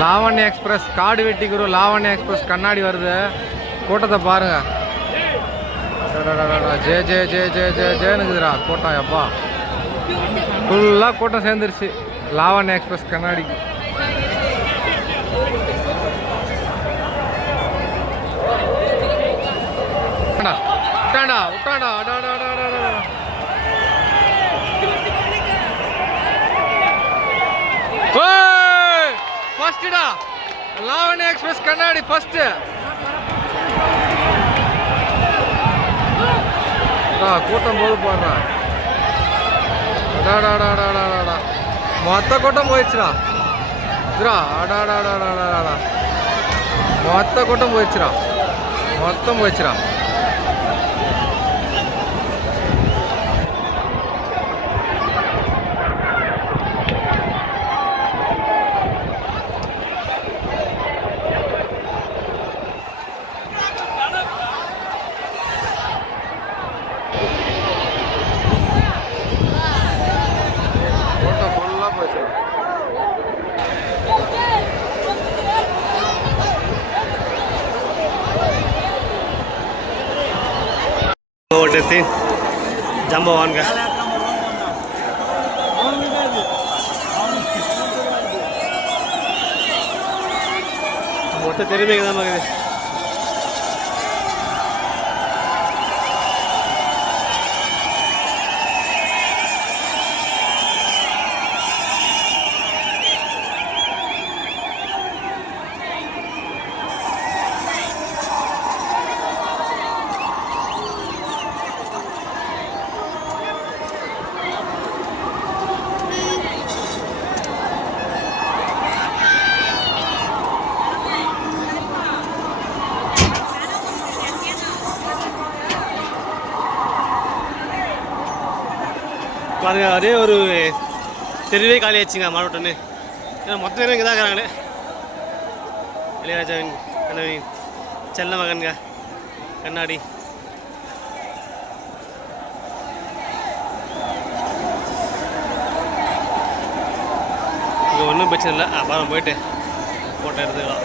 லாவண்ய express காடு வெட்டிக்குரு லாவண்ய express கண்ணாடி வருது. கூட்டத்தை பாருங்க. ஜே ஜே ஜே ஜே ஜே ஜேனுக்குதுரா கூட்டம் எப்பா ஃபுல்லாக கூட்டம் சேர்ந்துருச்சு லாவண்ய எக்ஸ்பிரஸ் கண்ணாடிக்கு விட்டாண்டா விட்டாண்டா விட்டாண்டா லாவணி எக்ஸ்பிரஸ் கண்ணாடி ஃபஸ்ட்டு கூட்டம் போது போடுறா அடாடாடாடாடாடா மொத்த கூட்டம் போயிடுச்சுடா இதுடா அடாடாடாடாடாடா மொத்த கூட்டம் போயிடுச்சுடா மொத்தம் போயிடுச்சுடா கூட்டம் ஃபுல்லாக போயிடுச்சுடா மாவட்டத்தின் ஜம்பவான்க மொத்த தெரியுமே தான் இருக்குது பாருங்க அதே ஒரு தெருவே காலி ஆச்சுங்க மாவட்டம்னு ஏன்னா மொத்த பேரும் இங்கே தான் இருக்கிறாங்களே இளையராஜாவின் கண்ணவின் செல்ல மகன்க கண்ணாடி. இங்கே ஒன்றும் பிரச்சனை இல்லை. அப்புறம் போயிட்டு ஃபோட்டோ எடுத்துக்கலாம்.